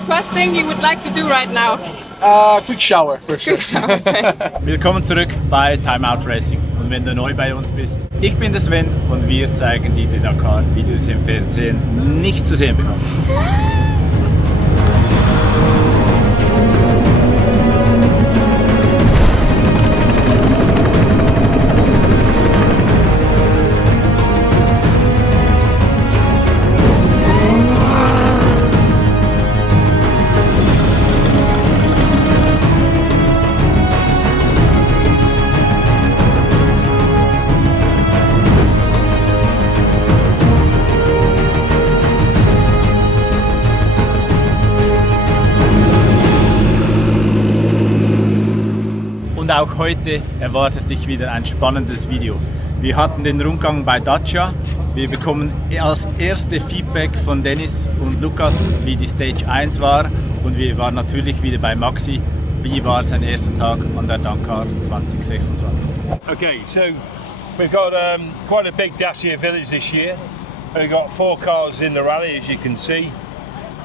First thing you would like to do right now? Quick shower, for sure. Quick shower first. Willkommen zurück bei Time Out Racing. Und wenn du neu bei uns bist, ich bin der Sven und wir zeigen dir die Dakar, wie du sie im Fernsehen nicht zu sehen bekommst. Und auch heute erwartet dich wieder ein spannendes Video. Wir hatten den Rundgang bei Dacia. Wir bekommen als erste Feedback von Dennis und Lukas, wie die Stage 1 war. Und wir waren natürlich wieder bei Maxi. Wie war sein erster Tag an der Dakar 2026? Okay, so we've got quite a big Dacia village this year. We've got 4 cars in the rally, as you can see.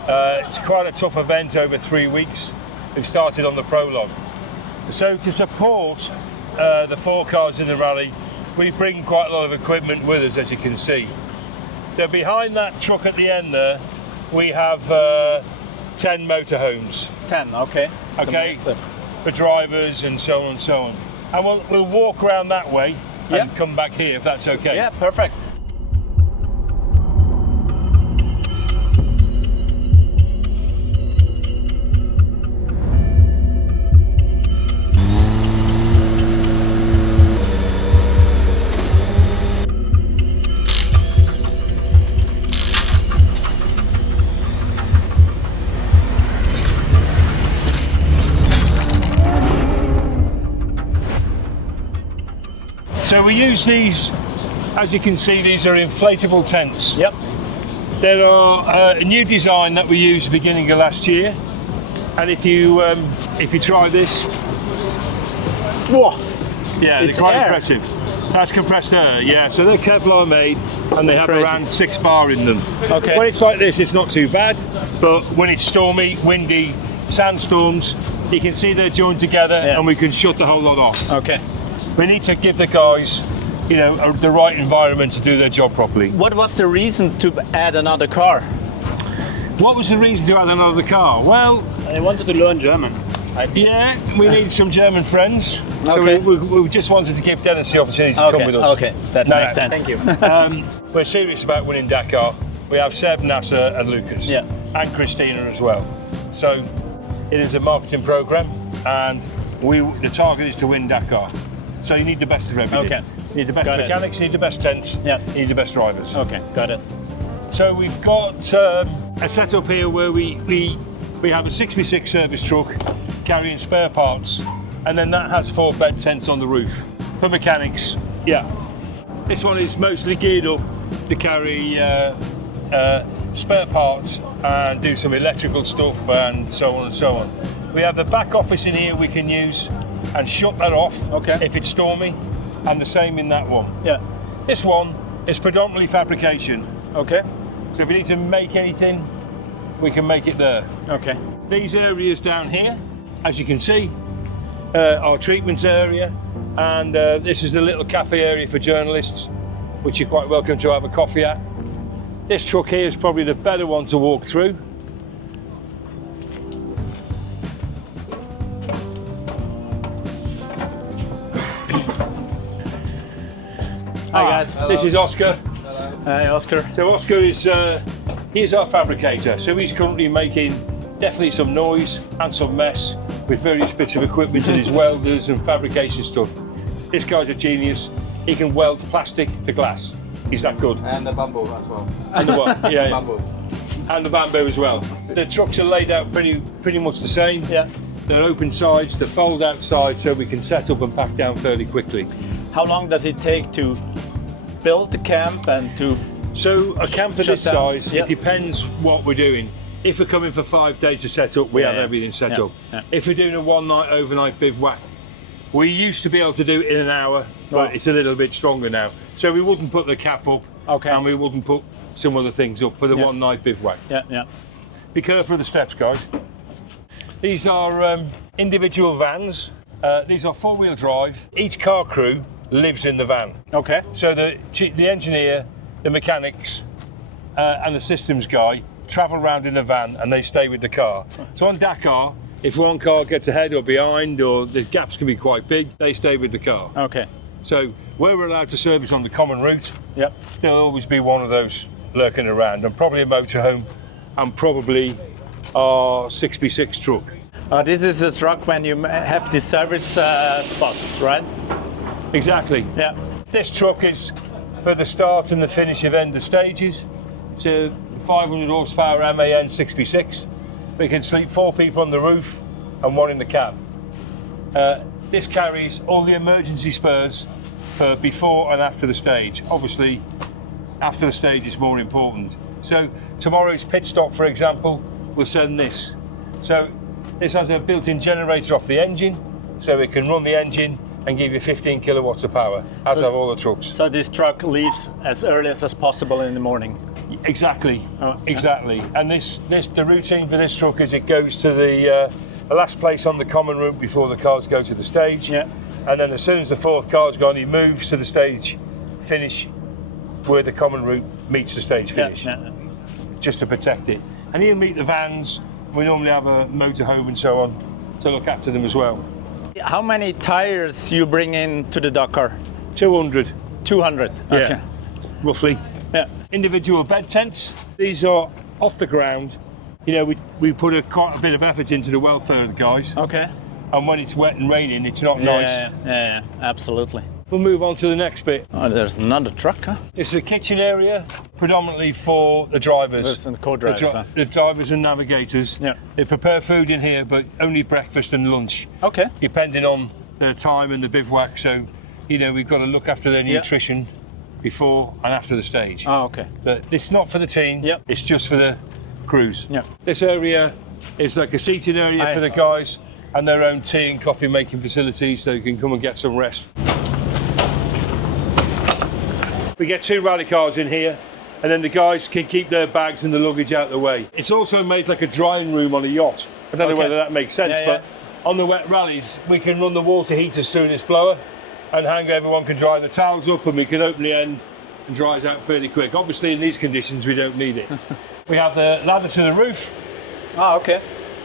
It's quite a tough event over 3 weeks. We've started on the prologue. So to support the 4 cars in the rally, we bring quite a lot of equipment with us, as you can see. So behind that truck at the end there, we have 10 motorhomes. 10, okay. Okay, for drivers and so on and so on. And we'll walk around that way and come back here if that's okay. Yeah, perfect. So we use these, as you can see, these are inflatable tents. Yep. They are a new design that we used beginning of last year. And if you try this, Whoa. yeah, It's they're quite air. impressive. That's compressed air, yeah. So they're Kevlar made, and they have Crazy. around 6 bar in them. Okay. When it's like this, it's not too bad. But when it's stormy, windy, sandstorms, you can see they're joined together, and we can shut the whole lot off. Okay. We need to give the guys, the right environment to do their job properly. What was the reason to add another car? What was the reason to add another car? Well, I wanted to learn German. yeah, we need some German friends. So Okay. we just wanted to give Dennis the opportunity to come with us. Okay, that makes sense. Thank you. We're serious about winning Dakar. We have Seb, Nasser and Lucas. Yeah. And Christina as well. So it is a marketing program, and the target is to win Dakar. So you need the best of everything. Okay. You need the best Got it. mechanics, you need the best tents, Yeah. you need the best drivers. Okay, got it. So we've got a setup here where we have a 6x6 service truck carrying spare parts, and then that has 4 bed tents on the roof. For mechanics, yeah. This one is mostly geared up to carry spare parts and do some electrical stuff and so on and so on. We have the back office in here we can use and shut that off if it's stormy, and the same in that one. Yeah. This one is predominantly fabrication. Okay. So if we need to make anything, we can make it there. Okay. These areas down here, as you can see, our treatments area, and this is the little cafe area for journalists, which you're quite welcome to have a coffee at. This truck here is probably the better one to walk through. Hi guys. This is Oscar. Hi Oscar. So Oscar is he's our fabricator. So he's currently making definitely some noise and some mess with various bits of equipment and his welders and fabrication stuff. This guy's a genius. He can weld plastic to glass. He's that good. And the bamboo as well. And the what? Yeah. Bamboo. And the bamboo as well. The trucks are laid out pretty much the same. Yeah. They're open sides, they're fold out sides, so we can set up and pack down fairly quickly. How long does it take to build the camp and to... So a camp of Shut this down. size, Yep. it depends what we're doing. If we're coming for 5 days to set up, we have everything set up. Yeah. If we're doing a one night overnight bivouac, we used to be able to do it in an hour, but it's a little bit stronger now. So we wouldn't put the calf up, Okay. and we wouldn't put some other things up for the one night bivouac. Yeah, yeah. Be careful of the steps, guys. These are individual vans. These are four-wheel drive. Each car crew lives in the van. Okay. So the engineer, the mechanics, and the systems guy travel around in the van and they stay with the car. So on Dakar, if one car gets ahead or behind or the gaps can be quite big, they stay with the car. Okay. So where we're allowed to service on the common route, Yep. there'll always be one of those lurking around, and probably a motorhome and probably our 6x6 truck. This is a truck when you have the service spots, right? Exactly. Yeah. This truck is for the start and the finish of end of stages. It's a 500 horsepower MAN 6x6. We can sleep 4 people on the roof and 1 in the cab. This carries all the emergency spares for before and after the stage. Obviously, after the stage is more important. So tomorrow's pit stop, for example, will send this. So this has a built-in generator off the engine, so it can run the engine and give you 15 kilowatts of power, as have all the trucks. So this truck leaves as early as possible in the morning. Exactly, Oh, exactly. And the routine for this truck is it goes to the last place on the common route before the cars go to the stage. Yeah. And then as soon as the 4th car's gone, he moves to the stage finish where the common route meets the stage finish, just to protect it. And he'll meet the vans. We normally have a motorhome and so on to look after them as well. How many tires you bring in to the Dakar? 200, 200. yeah, Okay. roughly. Yeah. Individual bed tents. These are off the ground. You know, we put quite a bit of effort into the welfare of the guys. Okay. And when it's wet and raining, it's not nice. Yeah, absolutely. We'll move on to the next bit. Oh, there's another truck, huh? This is a kitchen area, predominantly for the drivers. There's the co-drivers, huh? The drivers and navigators. Yeah. They prepare food in here, but only breakfast and lunch, Okay. depending on their time and the bivouac. So, you know, we've got to look after their nutrition before and after the stage. Oh, okay. But it's not for the team. Yep. It's just for the crews. Yeah. This area is like a seating area for the guys and their own tea and coffee making facilities, so you can come and get some rest. We get 2 rally cars in here, and then the guys can keep their bags and the luggage out of the way. It's also made like a drying room on a yacht. I don't know whether that makes sense, but on the wet rallies, we can run the water heaters through this blower, and everyone can dry the towels up, and we can open the end and dry it out fairly quick. Obviously, in these conditions, we don't need it. We have the ladder to the roof. Oh, okay.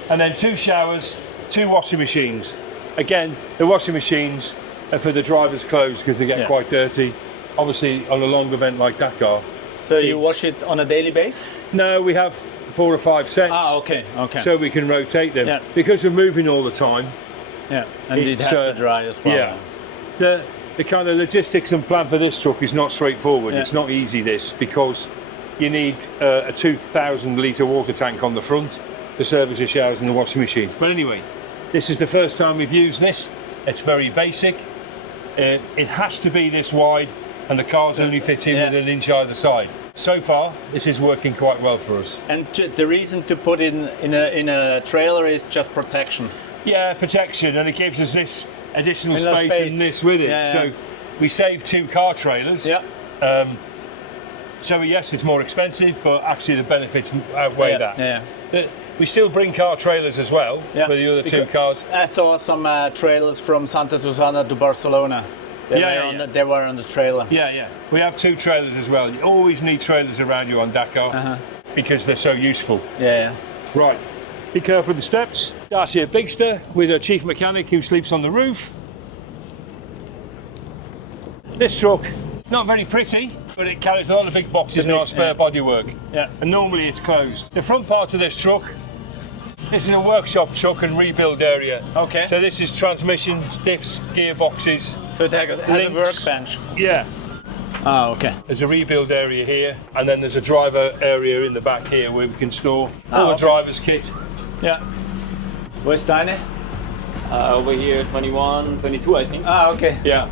And then 2 showers, 2 washing machines. Again, the washing machines are for the driver's clothes because they get quite dirty. Obviously, on a long event like Dakar. So you wash it on a daily basis? No, we have 4 or 5 sets. Ah, okay, okay. So we can rotate them. Yeah. Because we're moving all the time. Yeah, and it It's, has to dry as well. Yeah. The kind of logistics and plan for this truck is not straightforward. Yeah. It's not easy, this, because you need a 2,000 litre water tank on the front to service the showers and the washing machines. But anyway, this is the first time we've used this. It's very basic. It has to be this wide, and the cars only fit in with an inch either side. So far, this is working quite well for us. And the reason to put it in a trailer is just protection. Yeah, protection, and it gives us this additional Space. space and this with it. Yeah, so we save 2 car trailers. Yeah. So yes, it's more expensive, but actually the benefits outweigh that. Yeah. We still bring car trailers as well for the other 2 cars. I saw some trailers from Santa Susana to Barcelona. They were on the trailer. Yeah. We have 2 trailers as well. You always need trailers around you on Dakar because they're so useful. Yeah. Right. Be careful with the steps. Darcia Bigster with a chief mechanic who sleeps on the roof. This truck, not very pretty, but it carries a lot of big boxes and our spare bodywork. Yeah. And normally it's closed. The front part of this truck, this is a workshop truck and rebuild area. Okay. So this is transmissions, diffs, gearboxes. So it has a workbench. Yeah. Ah, okay. There's a rebuild area here, and then there's a driver area in the back here where we can store all the okay. driver's kit. Yeah. Where's Deine? Over here, 21, 22, I think. Ah, okay. Yeah.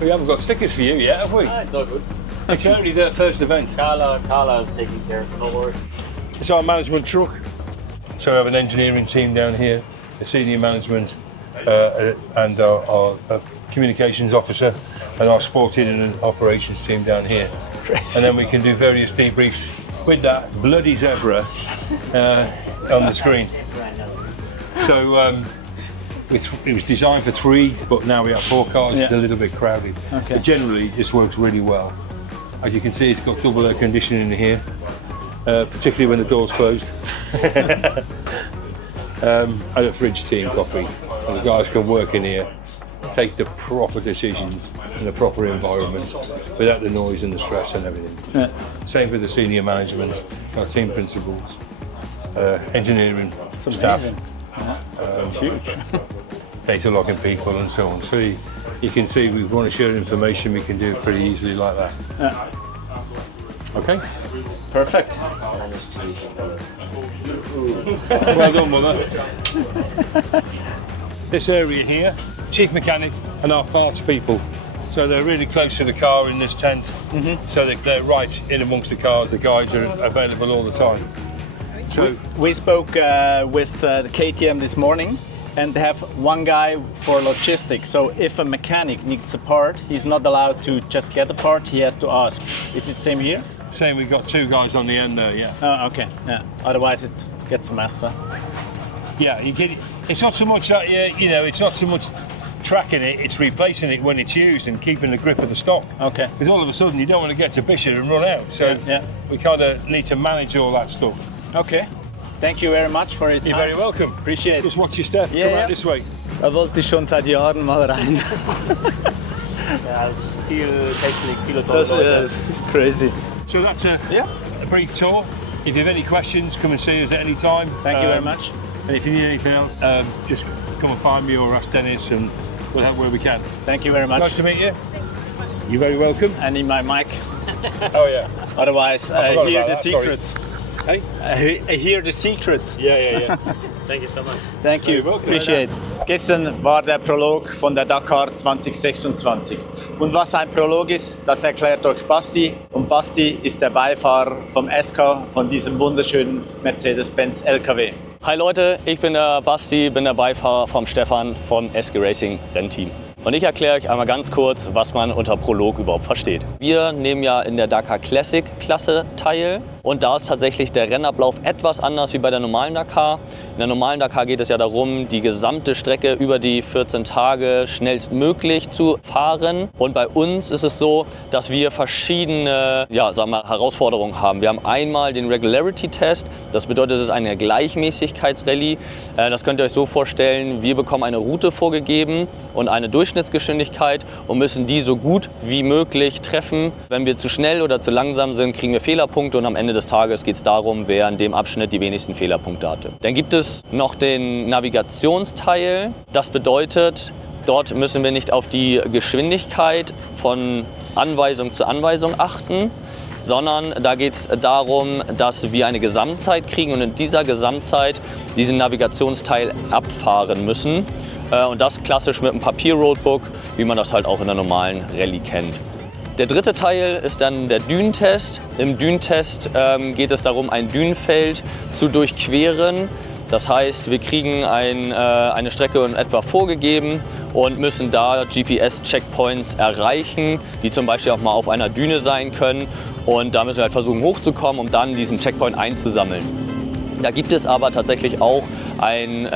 We haven't got stickers for you yet, have we? It's all good. It's only their first event. Carla is taking care, so no worries. It's our management truck. So we have an engineering team down here, a senior management, and our communications officer, and our sporting and operations team down here. Crazy. And then we can do various debriefs with that bloody zebra on the screen. So it was designed for 3, but now we have 4 cars. It's a little bit crowded. Okay. But generally, this works really well. As you can see, it's got double air conditioning in here, particularly when the door's closed. And a fridge tea and coffee. And the guys can work in here, take the proper decisions in a proper environment without the noise and the stress and everything. Yeah. Same for the senior management, our team principals, engineering staff, It's huge. data logging people and so on. So you can see we want to share information, we can do it pretty easily like that. Yeah. Okay? Perfect. Well done, mother. This area here, chief mechanic and our parts people. So they're really close to the car in this tent. So they're right in amongst the cars. The guys are available all the time. So We spoke with the KTM this morning, and they have one guy for logistics. So if a mechanic needs a part, he's not allowed to just get a part, he has to ask. Is it same here? saying we've got 2 guys on the end there, yeah. Oh, okay. Yeah. Otherwise it gets a mess. Yeah, you get it. It's not so much that, you know, it's not so much tracking it, it's replacing it when it's used and keeping the grip of the stock. Okay. Because all of a sudden you don't want to get to Bishop and run out. So Yeah. we kind of need to manage all that stuff. Okay. Thank you very much for your time. You're very welcome. Appreciate it. Just watch your step. Yeah, Come yeah. out this way. Da wollte ich schon seit Jahren mal rein. Ja, es ist viel Technik, viele tolle Das Leute. ist crazy. So that's a brief tour. If you have any questions, come and see us at any time. Thank you very much. And if you need anything else, just come and find me or ask Dennis and we'll help where we can. Thank you very much. Nice to meet you. You're very welcome. I need my mic. Oh yeah. Otherwise, I forgot hear about the that, sorry. secrets. Hey? I hear the secrets. Yeah. Thank you so much. Thank you. You're welcome. Appreciate. Gestern war der Prolog von der Dakar 2026. Und was ein Prolog ist, das erklärt euch Basti. Und Basti ist der Beifahrer vom SK, von diesem wunderschönen Mercedes-Benz LKW. Hi Leute, ich bin der Basti, bin der Beifahrer vom Stefan vom SK Racing Rennteam. Und ich erkläre euch einmal ganz kurz, was man unter Prolog überhaupt versteht. Wir nehmen ja in der Dakar Classic Klasse teil und da ist tatsächlich der Rennablauf etwas anders wie bei der normalen Dakar. In der normalen Dakar geht es ja darum, die gesamte Strecke über die 14 Tage schnellstmöglich zu fahren. Und bei uns ist es so, dass wir verschiedene Herausforderungen haben. Wir haben einmal den Regularity-Test, das bedeutet, es ist eine Gleichmäßigkeitsrallye. Das könnt ihr euch so vorstellen, wir bekommen eine Route vorgegeben und eine Durchschnittsgeschwindigkeit und müssen die so gut wie möglich treffen. Wenn wir zu schnell oder zu langsam sind, kriegen wir Fehlerpunkte und am Ende des Tages geht es darum, wer in dem Abschnitt die wenigsten Fehlerpunkte hatte. Dann gibt es noch den Navigationsteil. Das bedeutet, dort müssen wir nicht auf die Geschwindigkeit von Anweisung zu Anweisung achten, sondern da geht es darum, dass wir eine Gesamtzeit kriegen und in dieser Gesamtzeit diesen Navigationsteil abfahren müssen. Und das klassisch mit einem Papier-Roadbook, wie man das halt auch in der normalen Rallye kennt. Der dritte Teil ist dann der Dünentest. Im Dünentest geht es darum, ein Dünenfeld zu durchqueren. Das heißt, wir kriegen eine Strecke in etwa vorgegeben und müssen da GPS-Checkpoints erreichen, die zum Beispiel auch mal auf einer Düne sein können. Und da müssen wir halt versuchen hochzukommen, um dann diesen Checkpoint einzusammeln. Da gibt es aber tatsächlich auch einen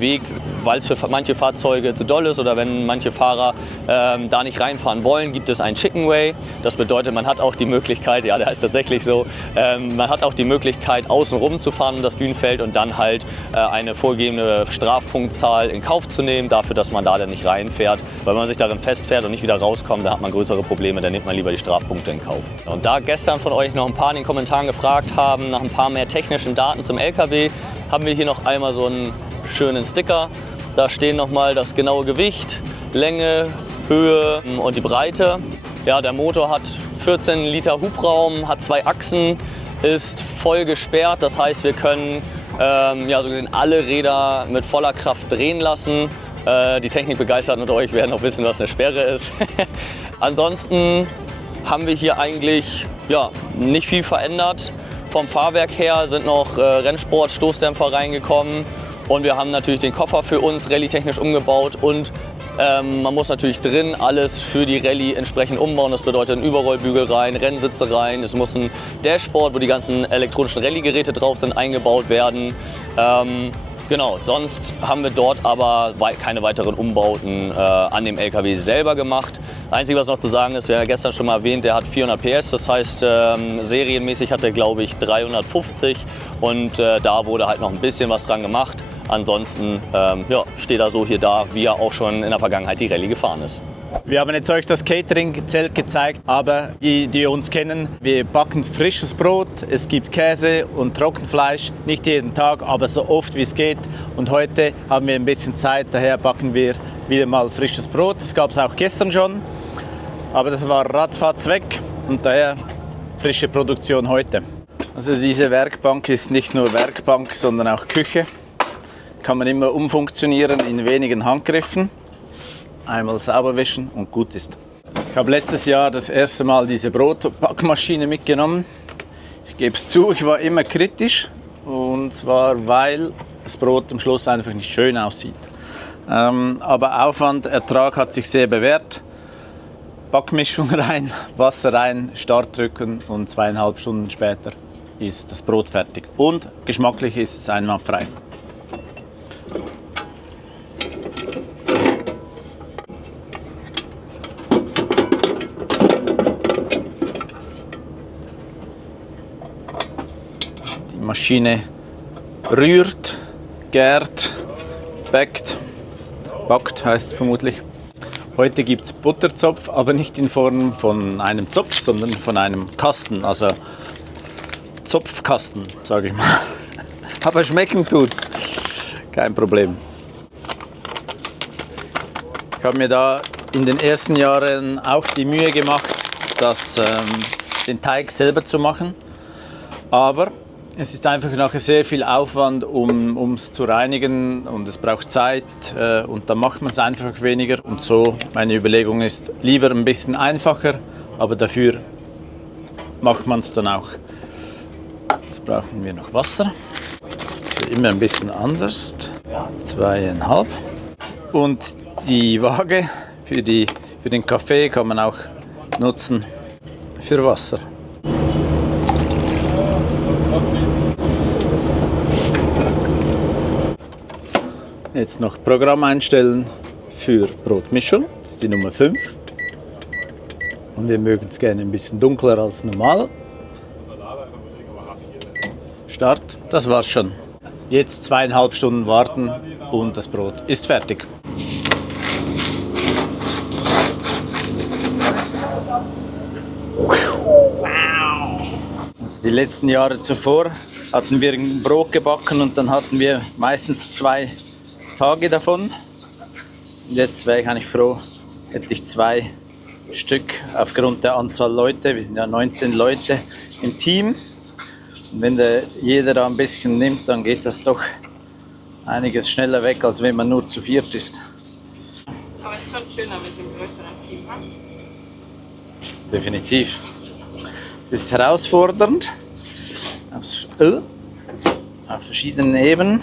Weg, weil es für manche Fahrzeuge zu doll ist oder wenn manche Fahrer da nicht reinfahren wollen, gibt es einen Chicken Way. Das bedeutet, man hat auch die Möglichkeit, ja, der heißt tatsächlich so, man hat auch die Möglichkeit, außen rum zu fahren um das Dünenfeld und dann halt eine vorgegebene Strafpunktzahl in Kauf zu nehmen, dafür, dass man da dann nicht reinfährt. Weil wenn man sich darin festfährt und nicht wieder rauskommt, da hat man größere Probleme, dann nimmt man lieber die Strafpunkte in Kauf. Und da gestern von euch noch ein paar in den Kommentaren gefragt haben, nach ein paar mehr technischen Daten zum LKW, haben wir hier noch einmal so einen schönen Sticker. Da stehen nochmal das genaue Gewicht, Länge, Höhe und die Breite. Ja, der Motor hat 14 Liter Hubraum, hat 2 Achsen, ist voll gesperrt. Das heißt, wir können so gesehen alle Räder mit voller Kraft drehen lassen. Die Technikbegeisterten unter euch werden auch wissen, was eine Sperre ist. Ansonsten haben wir hier eigentlich nicht viel verändert. Vom Fahrwerk her sind noch Rennsport-Stoßdämpfer reingekommen und wir haben natürlich den Koffer für uns rallye-technisch umgebaut und Man muss natürlich drin alles für die Rallye entsprechend umbauen. Das bedeutet ein Überrollbügel rein, Rennsitze rein. Es muss ein Dashboard, wo die ganzen elektronischen Rallye-Geräte drauf sind, eingebaut werden. Genau, sonst haben wir dort aber keine weiteren Umbauten an dem LKW selber gemacht. Das Einzige, was noch zu sagen ist, wir haben ja gestern schon mal erwähnt, der hat 400 PS, das heißt serienmäßig hat er, glaube ich, 350 und da wurde halt noch ein bisschen was dran gemacht. Ansonsten ja, steht er so hier da, wie er auch schon in der Vergangenheit die Rallye gefahren ist. Wir haben jetzt euch das Catering-Zelt gezeigt, aber die uns kennen, wir backen frisches Brot, es gibt Käse und Trockenfleisch, nicht jeden Tag, aber so oft wie es geht. Und heute haben wir ein bisschen Zeit, daher backen wir wieder mal frisches Brot. Das gab es auch gestern schon, aber das war ratzfatz weg und daher frische Produktion heute. Also diese Werkbank ist nicht nur Werkbank, sondern auch Küche. Kann man immer umfunktionieren in wenigen Handgriffen. Einmal sauber wischen und gut ist. Ich habe letztes Jahr das erste Mal diese Brotbackmaschine mitgenommen. Ich gebe es zu, ich war immer kritisch. Und zwar, weil das Brot am Schluss einfach nicht schön aussieht. Aber Aufwand, Ertrag hat sich sehr bewährt. Backmischung rein, Wasser rein, Start drücken und 2,5 Stunden später ist das Brot fertig. Und geschmacklich ist es einwandfrei. Die Maschine rührt, gärt, backt heißt vermutlich. Heute gibt es Butterzopf, aber nicht in Form von einem Zopf, sondern von einem Kasten, also Zopfkasten, sage ich mal. Aber schmecken tut's, kein Problem. Ich habe mir da in den ersten Jahren auch die Mühe gemacht, den Teig selber zu machen, aber es ist einfach nachher sehr viel Aufwand, um es zu reinigen und es braucht Zeit und dann macht man es einfach weniger und so meine Überlegung ist, lieber ein bisschen einfacher, aber dafür macht man es dann auch. Jetzt brauchen wir noch Wasser, also immer ein bisschen anders, 2,5 und die Waage für den Kaffee kann man auch nutzen für Wasser. Jetzt noch Programm einstellen für Brotmischung, das ist die Nummer 5. Und wir mögen es gerne ein bisschen dunkler als normal. Start, das war's schon. Jetzt 2,5 Stunden warten und das Brot ist fertig. Also die letzten Jahre zuvor hatten wir ein Brot gebacken und dann hatten wir meistens 2 Tage davon. Und jetzt wäre ich eigentlich froh, hätte ich 2 Stück aufgrund der Anzahl Leute. Wir sind ja 19 Leute im Team. Und wenn jeder da ein bisschen nimmt, dann geht das doch einiges schneller weg, als wenn man nur zu 4 ist. Aber es ist schon schöner mit dem größeren Team. Definitiv. Es ist herausfordernd auf verschiedenen Ebenen,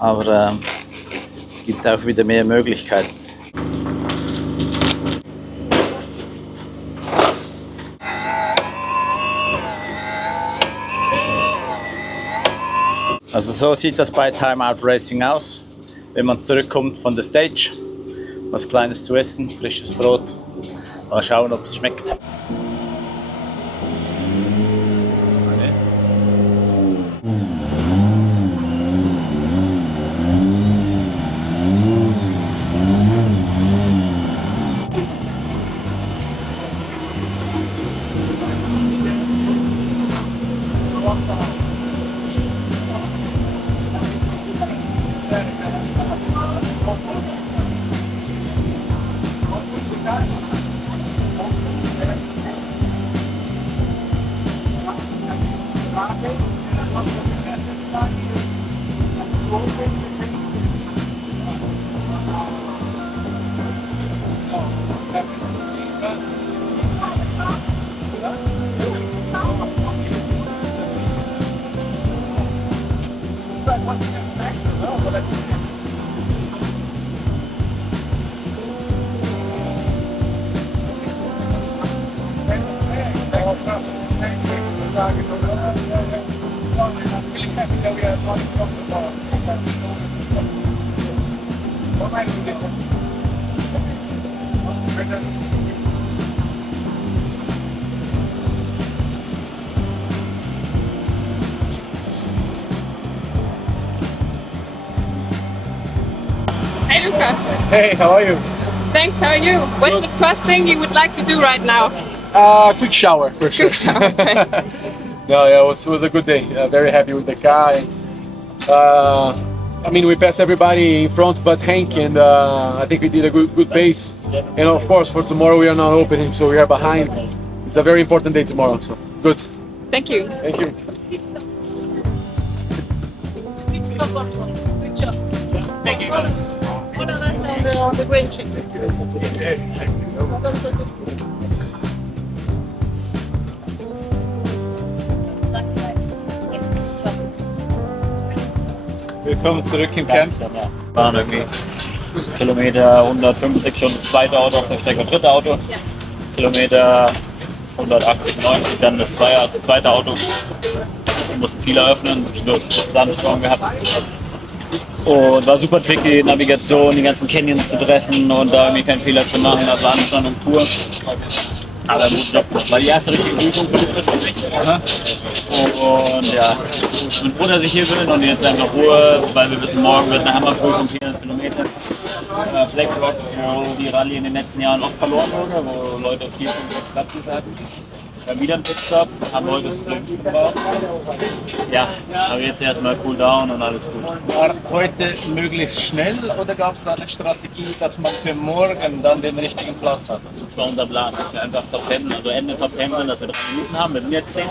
aber es gibt auch wieder mehr Möglichkeiten. Also so sieht das bei Time Out Racing aus, wenn man zurückkommt von der Stage. Was Kleines zu essen, frisches Brot. Mal schauen, ob es schmeckt. Hey Lucas. Hey, how are you? Thanks, how are you? What's the first thing you would like to do right now? Quick shower for sure. Quick shower first. No, yeah, it was a good day. Very happy with the car. And, I mean, we passed everybody in front but Hank, and I think we did a good pace. And of course, for tomorrow we are not opening, so we are behind. It's a very important day tomorrow, so good. Thank you. Thank you. Thank you, guys. What are on the green chicks? Willkommen zurück im Camp. Waren irgendwie Kilometer 150 schon das zweite Auto auf der Strecke, dritte Auto. Kilometer 180, 90, dann das zweite Auto. Wir mussten viel eröffnen, bloß Sandsturm gehabt. Und war super tricky, Navigation, die ganzen Canyons zu treffen und da irgendwie keinen Fehler zu machen, das war Anspannung pur. Aber gut, das war die erste richtige Prüfung für mich. Und ja, ich bin froh, dass ich hier bin und jetzt einfach Ruhe, weil wir wissen, morgen wird eine Hammerprüfung, 400 Kilometer. Black Rocks, wo die Rallye in den letzten Jahren oft verloren wurde, wo Leute 4, 5, 6 Platzplätze hatten. Wir haben wieder einen Pitstop, haben heute das Problem gebaut. Ja, aber jetzt erstmal Cool Down und alles gut. War heute möglichst schnell oder gab es da eine Strategie, dass man für morgen dann den richtigen Platz hat? Das war unser Plan, dass wir einfach Top 10, also Ende Top 10 sind, dass wir 3 Minuten haben. Wir sind jetzt 10.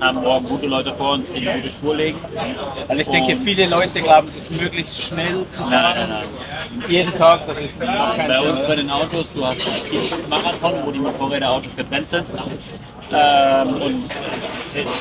Haben morgen gute Leute vor uns, die eine gute Spur legen. Weil ich denke, viele Leute glauben, es ist möglichst schnell zu fahren. Nein. Jeden Tag, das ist kein Bei uns Sinn. bei den Autos, du hast einen 4-Stunden-Marathon, wo die Motorräder-Autos getrennt sind. Und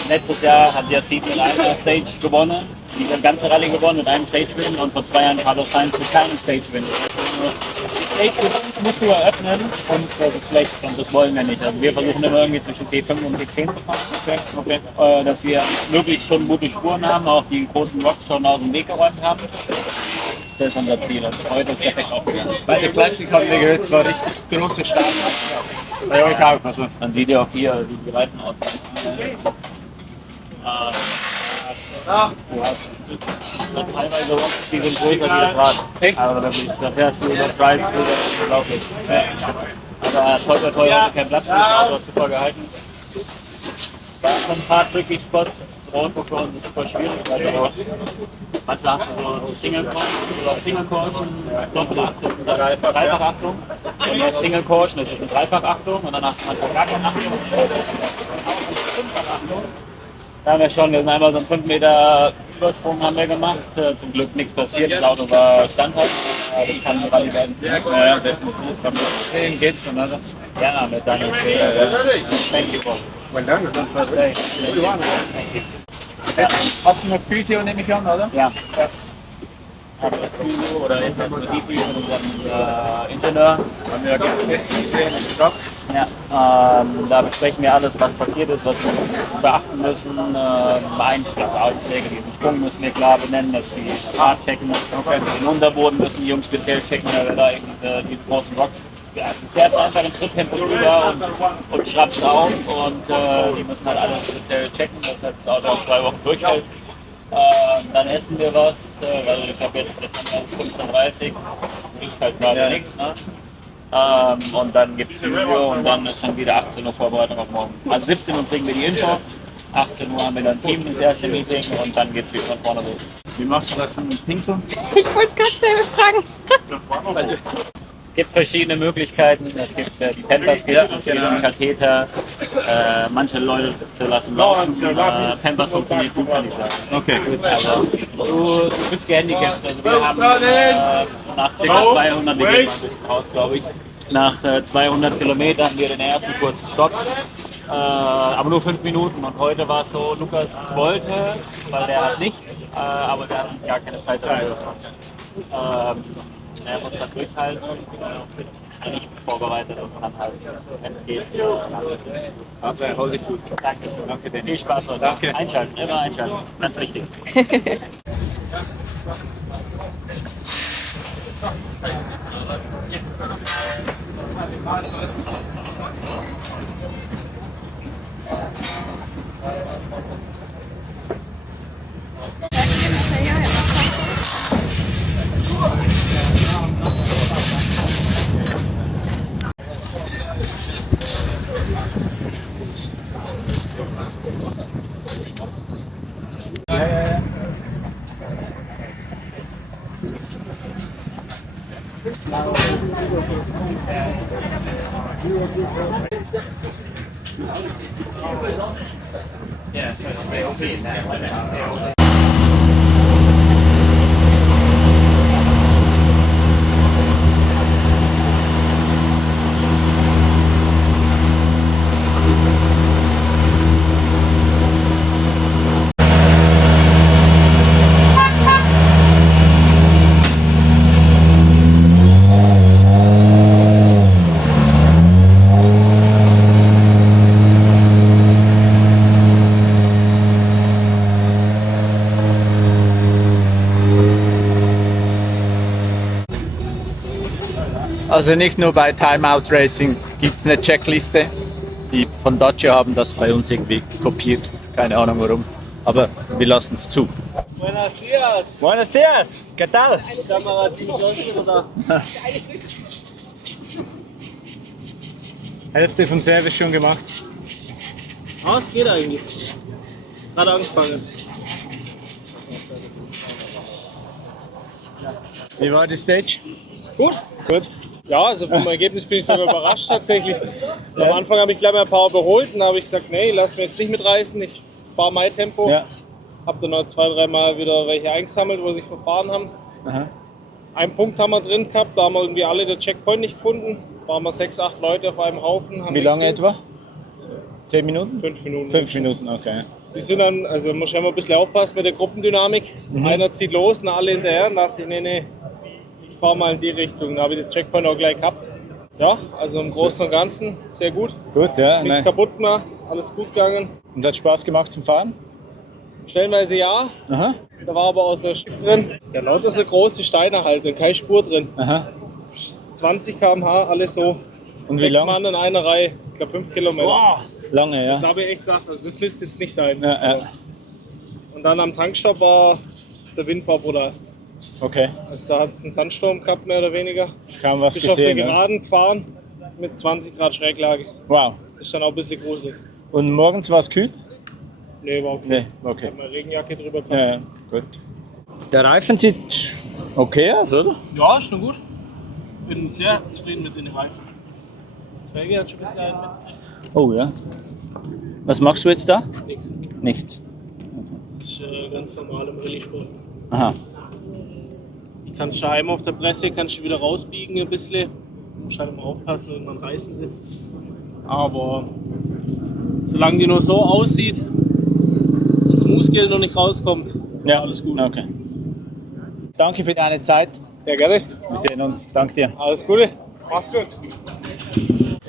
letztes Jahr hat der Seat mit einer Stage gewonnen, die ganze Rallye gewonnen mit einem Stage-Win und vor 2 Jahren Carlos Sainz mit keinem Stage-Win. Die Stage-Wins musst du eröffnen und das ist schlecht und das wollen wir nicht. Also wir versuchen immer irgendwie zwischen P5 und P10 zu fahren, dass wir möglichst schon gute Spuren haben, auch die großen Rocks schon aus dem Weg geräumt haben. Das ist unser Ziel und heute ist perfekt aufgegangen. Bei der Classic haben wir gehört, es war richtig große Start. Bei euch auch. Also. Man sieht ja auch hier, wie die Reifen aussehen. Du hast teilweise Rocks, die sind größer wie das Rad. Echt? Aber da fährst du über Trials, das ist unglaublich. Aber toll, heute kein Platz für das Auto, hat super gehalten. Da sind ein paar tricky Spots, das Auto für uns ist super schwierig, weil du manchmal hast du so Single Caution, Doppelachtung und dann Dreifachachtung. Und bei Single Caution ist es eine Dreifachachtung und dann hast du manchmal gar keine Achtung. Da haben wir sind einmal so einen 5 Meter Übersprung haben wir gemacht. Zum Glück nichts passiert, das Auto war standhaft. Das kann eine Rallye werden. Ja, definitiv. Sehen geht's dann, oder? Ja, mit Daniel. Thank you. Well done. First day. Hast du noch Physio, nehme ich an, oder? Ja. Aber jetzt Physio oder Informativ mit unserem Ingenieur. Haben wir gestern gesehen im Truck. Ja, da besprechen wir alles, was passiert ist, was wir beachten müssen. Einschläge, diesen Sprung müssen wir klar benennen, dass die Fahrt checken. Den Unterboden müssen die Jungs speziell checken, weil wir da eben diese großen Rocks. Ja, du fährst einfach in Schritttempo drüber und schraubst auf und die müssen halt alles speziell checken, dass halt das Auto auch 2 Wochen durchhält. Dann essen wir was, weil ich glaube jetzt sind wir 15:30 Uhr, ist halt quasi nichts. Ne? Und dann gibt es Physio und dann ist schon wieder 18 Uhr Vorbereitung auf morgen. Also 17 Uhr kriegen wir die Info, 18 Uhr haben wir dann Team, das erste Meeting und dann geht es wieder von vorne los. Wie machst du das mit dem Pinkeln? Ich wollte gerade selber fragen. Es gibt verschiedene Möglichkeiten. Es gibt die Pampers, es gibt einen Katheter. Manche Leute lassen laufen. Pampers funktioniert gut, kann ich sagen. Okay, gut. Also, du bist gehandicapt. Also wir haben nach ca. 200, wir gehen mal ein bisschen raus, glaube ich. Nach 200 Kilometern haben wir den ersten kurzen Stopp. Aber nur 5 Minuten. Und heute war es so, Lukas wollte, weil der hat nichts, aber der hat gar keine Zeit zu hören. Er muss dann durchhalten. nicht vorbereitet und dann halt, wenn es geht. Also erhol dich gut. Danke. Danke, Dennis. Viel Spaß heute. Danke. Einschalten, immer einschalten. Ganz wichtig. Also nicht nur bei Timeout Racing gibt es eine Checkliste. Die von Dacia haben das bei uns irgendwie kopiert. Keine Ahnung warum. Aber wir lassen es zu. Buenos dias. Buenos dias. ¿Qué tal? Hälfte vom Service schon gemacht. Oh, es geht eigentlich. Gerade angefangen. Wie war die Stage? Gut. Ja, also vom Ergebnis bin ich sogar überrascht tatsächlich. Am Anfang habe ich gleich mal ein paar überholt und habe ich gesagt, nee, lass mir jetzt nicht mitreißen, ich fahre mein Tempo. Ja. Habe dann noch 2-3 Mal wieder welche eingesammelt, wo sie sich verfahren haben. Aha. Einen Punkt haben wir drin gehabt, da haben wir irgendwie alle den Checkpoint nicht gefunden. Waren wir 6, 8 Leute auf einem Haufen. Haben Wie lange nichts etwa? 10 Minuten? 5 Minuten. 5 Minuten, okay. Die sind dann, also man muss schon mal ein bisschen aufpassen mit der Gruppendynamik. Einer zieht los und alle hinterher und dachte, nee, ich fahre mal in die Richtung. Da habe ich das Checkpoint auch gleich gehabt. Ja, also im Großen und Ganzen sehr gut. Gut, ja. Nichts kaputt gemacht, alles gut gegangen. Und hat Spaß gemacht zum Fahren? Stellenweise ja, Aha. da war aber auch so ein Stück drin. Der lauter so große Steine halt und keine Spur drin. Aha. 20 km/h, alles so. Und wie 6 lang? Mann in einer Reihe, ich glaube 5 Kilometer. Boah, lange, Das ja. habe ich echt gedacht, also das müsste jetzt nicht sein. Ja, ja. Und dann am Tankstopp war der Wind war brutal. Okay, Also da hat es einen Sandsturm gehabt, mehr oder weniger. kaum was Bist auf der gesehen. Ja. Geraden gefahren mit 20 Grad Schräglage. Wow. Ist dann auch ein bisschen gruselig. Und morgens war es kühl? Nee, war okay. Nee, okay. Ich hab mal Regenjacke drüber gehabt. Ja, ja, gut. Der Reifen sieht okay aus, oder? Ja, ist schon gut. Bin sehr zufrieden mit den Reifen. Die Felge hat schon ein bisschen einen mit. Oh ja. Was machst du jetzt da? Nix. Nichts. Das ist ganz normal im Rallye-Sport. Aha. Die kannst du einmal auf der Presse, kannst du wieder rausbiegen ein bisschen. Musst halt immer aufpassen, irgendwann reißen sie. Aber solange die nur so aussieht und das Moosgel noch nicht rauskommt, Ja, alles gut. Okay. Danke für deine Zeit. Ja, gerne. Wir sehen uns. Danke dir. Alles Gute. Macht's gut.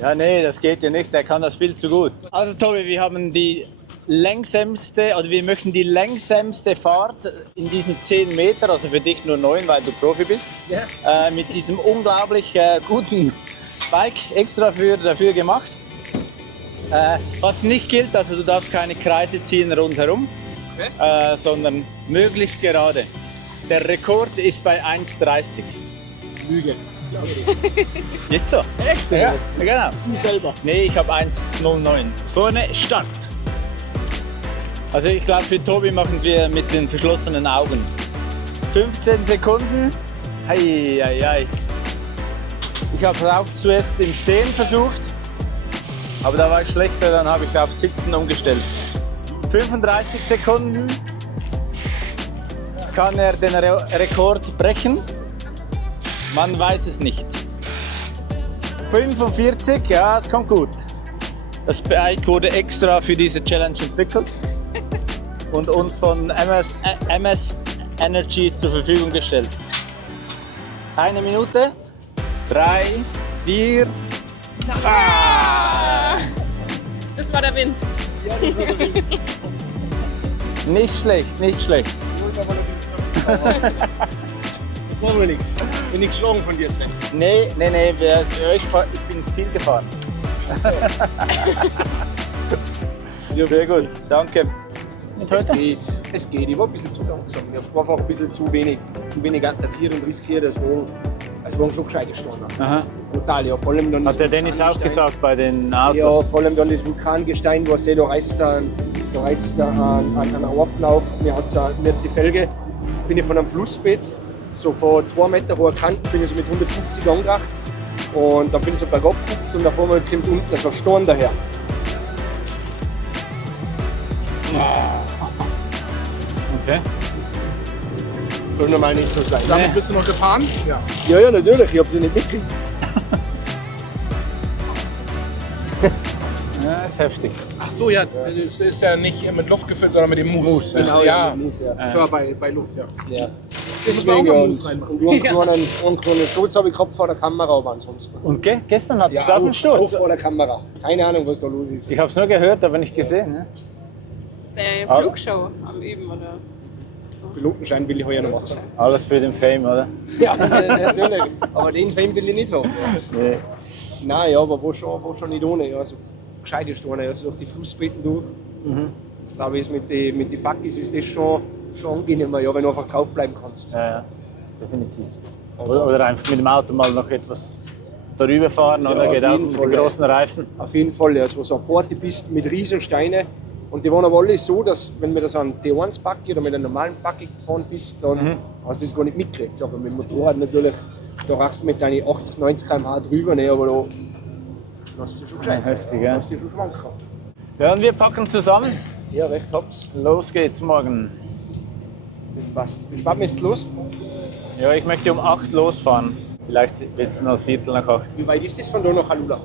Ja, nee, das geht ja nicht. Der kann das viel zu gut. Also, Tobi, wir haben die längsamste, oder wir möchten die längsamste Fahrt in diesen 10 Meter, also für dich nur 9, weil du Profi bist, mit diesem unglaublich guten Bike extra dafür gemacht. Was nicht gilt, also du darfst keine Kreise ziehen rundherum, sondern möglichst gerade. Der Rekord ist bei 1,30. Lüge. Ist so? Echt? Ja, genau. Du selber. Nee, ich habe 1,09. Vorne Start. Also ich glaube, für Tobi machen wir mit den verschlossenen Augen. 15 Sekunden. Hei, hei, hei. Ich habe es auch zuerst im Stehen versucht, aber da war ich schlechter, dann habe ich es auf Sitzen umgestellt. 35 Sekunden. Kann er den Rekord brechen? Man weiß es nicht. 45, ja, es kommt gut. Das Bike wurde extra für diese Challenge entwickelt und uns von MS Energy zur Verfügung gestellt. 1 Minute, 3, 4. Das war der Wind. Nicht schlecht, nicht schlecht. Das machen wir nichts. Bin ich geschlagen von dir, Sven. Nee, ich bin ins Ziel gefahren. Sehr gut, danke. Es geht. Ich war ein bisschen zu langsam. Ich war einfach ein bisschen zu wenig attackiert und riskiert. Es waren schon gescheit gestanden. Aha. Brutal, ja. Vor allem dann Hat der Dennis auch gesagt bei den Autos? Ja, vor allem dann das Vulkangestein, da reißt ein Auflauf. Mir hat die Felge, bin ich von einem Flussbett, so von 2 Meter hoher Kanten, bin ich so mit 150 angebracht. Und dann bin ich so bergab geguckt und auf einmal kommt unten so ein Stein daher. Okay. Soll normal nicht so sein. Damit bist du noch gefahren? Ja. Ja, natürlich, ich habe sie nicht mitgekriegt. Ja, ist heftig. Ach so, ja, es ist ja nicht mit Luft gefüllt, sondern mit dem Mousse. Genau, ja. Muss ja. Ich war bei Luft, ja. Ja. Deswegen, Deswegen, auch und, Mousse reinmachen. und einen kleinen Sturz habe ich gehabt vor der Kamera, aber ansonsten. Und gestern hat es auch einen auch Sturz. vor der Kamera. Keine Ahnung, was da los ist. Ich habe es nur gehört, aber nicht gesehen. Ne? Ist der Flugshow am Üben, oder? Pilotenschein will ich heuer noch machen. Alles für den Fame, oder? Ja, natürlich. Aber den Fame will ich nicht haben. Nee. Nein, ja, aber wo schon nicht ohne. Ja, also gescheite Steine, also durch die Flussbetten durch. Ich glaube, mit den Backis ist das schon angenehmer, ja, wenn du einfach drauf bleiben kannst. Ja, definitiv. Oder einfach mit dem Auto mal noch etwas darüber fahren, Ja, oder? auf Geht auch jeden mit Fall, den großen Reifen. Auf jeden Fall, ja, so eine Portepisten mit riesen Steinen. Und die waren aber alle so, dass wenn du das an T1-Backi oder mit einem normalen Backi gefahren bist, dann hast du das gar nicht mitgekriegt. Aber mit dem Motorrad natürlich, da rachst du mit deinen 80, 90 km/h drüber, ne, aber da lass dich schon gescheit. Heftig, ja. Lass dich schon schwanken. Ja, und wir packen zusammen. Ja, recht hab's. Los geht's morgen. Das passt. Wie spät müsst ihr los? Ja, ich möchte um 8 losfahren. Vielleicht wird es noch Viertel nach 8. Wie weit ist das von da nach Halula?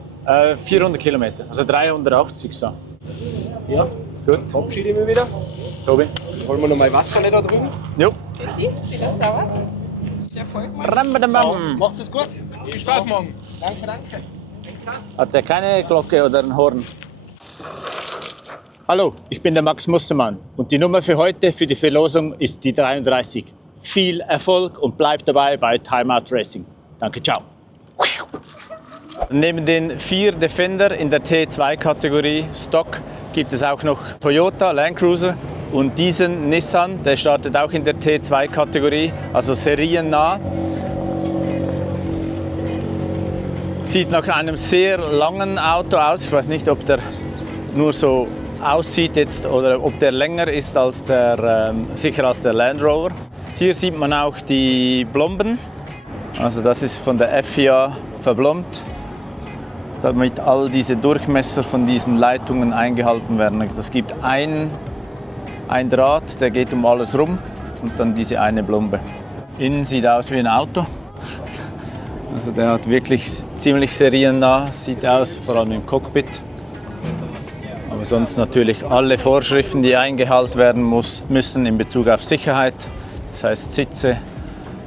400 Kilometer, also 380 so. Ja. Gut. Verabschiede ich mich wieder. Tobi. Wollen wir noch mal Wasser nicht da drüben? Jo. Steht das da was? Viel Erfolg mal. Rambadambam. Macht's es gut. Viel Spaß morgen. Danke. Hat der keine Glocke oder ein Horn? Hallo, ich bin der Max Mustermann und die Nummer für heute für die Verlosung ist die 33. Viel Erfolg und bleibt dabei bei Timeout Racing. Danke, ciao. Neben den 4 Defender in der T2-Kategorie Stock gibt es auch noch Toyota Land Cruiser und diesen Nissan, der startet auch in der T2-Kategorie, also seriennah. Sieht nach einem sehr langen Auto aus. Ich weiß nicht, ob der nur so aussieht jetzt oder ob der länger ist als sicher als der Land Rover. Hier sieht man auch die Blomben. Also das ist von der FIA verblombt, damit all diese Durchmesser von diesen Leitungen eingehalten werden. Es gibt ein Draht, der geht um alles rum und dann diese eine Blombe. Innen sieht aus wie ein Auto. Also der hat wirklich ziemlich seriennah, sieht aus, vor allem im Cockpit. Aber sonst natürlich alle Vorschriften, die eingehalten werden müssen in Bezug auf Sicherheit. Das heißt Sitze,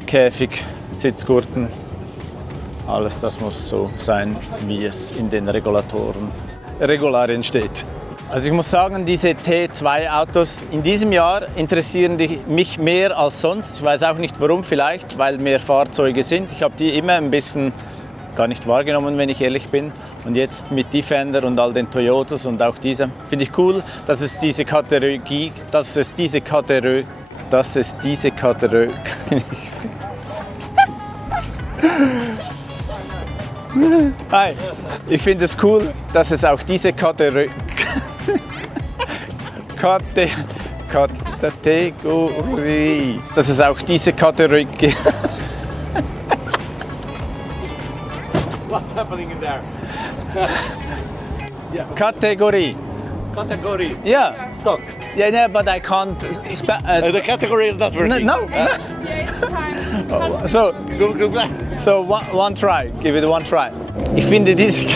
Käfig, Sitzgurten, alles das muss so sein, wie es in den Regularien steht. Also ich muss sagen, diese T2-Autos in diesem Jahr interessieren mich mehr als sonst. Ich weiß auch nicht warum, vielleicht weil mehr Fahrzeuge sind. Ich habe die immer ein bisschen gar nicht wahrgenommen, wenn ich ehrlich bin. Und jetzt mit Defender und all den Toyotas und auch dieser finde ich cool, dass es diese Kategorie Hi. Ich finde es cool, dass es auch diese Kategorie What's happening in there? Kategorie. Category. Yeah. Stock. Yeah, no, but I can't. The category is not working. No. So, one try. Give it one try. Ich finde diese.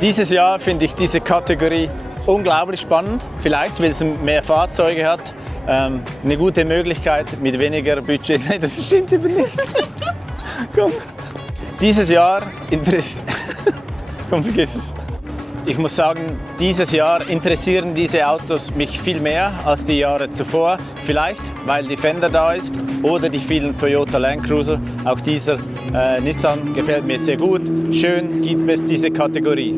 Dieses Jahr finde ich diese Kategorie unglaublich spannend. Vielleicht, weil es mehr Fahrzeuge hat. Eine gute Möglichkeit mit weniger Budget. Nein, das stimmt eben nicht. Komm. Dieses Jahr Komm, vergiss es. Ich muss sagen, dieses Jahr interessieren diese Autos mich viel mehr als die Jahre zuvor. Vielleicht, weil die Fender da ist oder die vielen Toyota Land Cruiser. Auch dieser Nissan gefällt mir sehr gut. Schön gibt es diese Kategorie.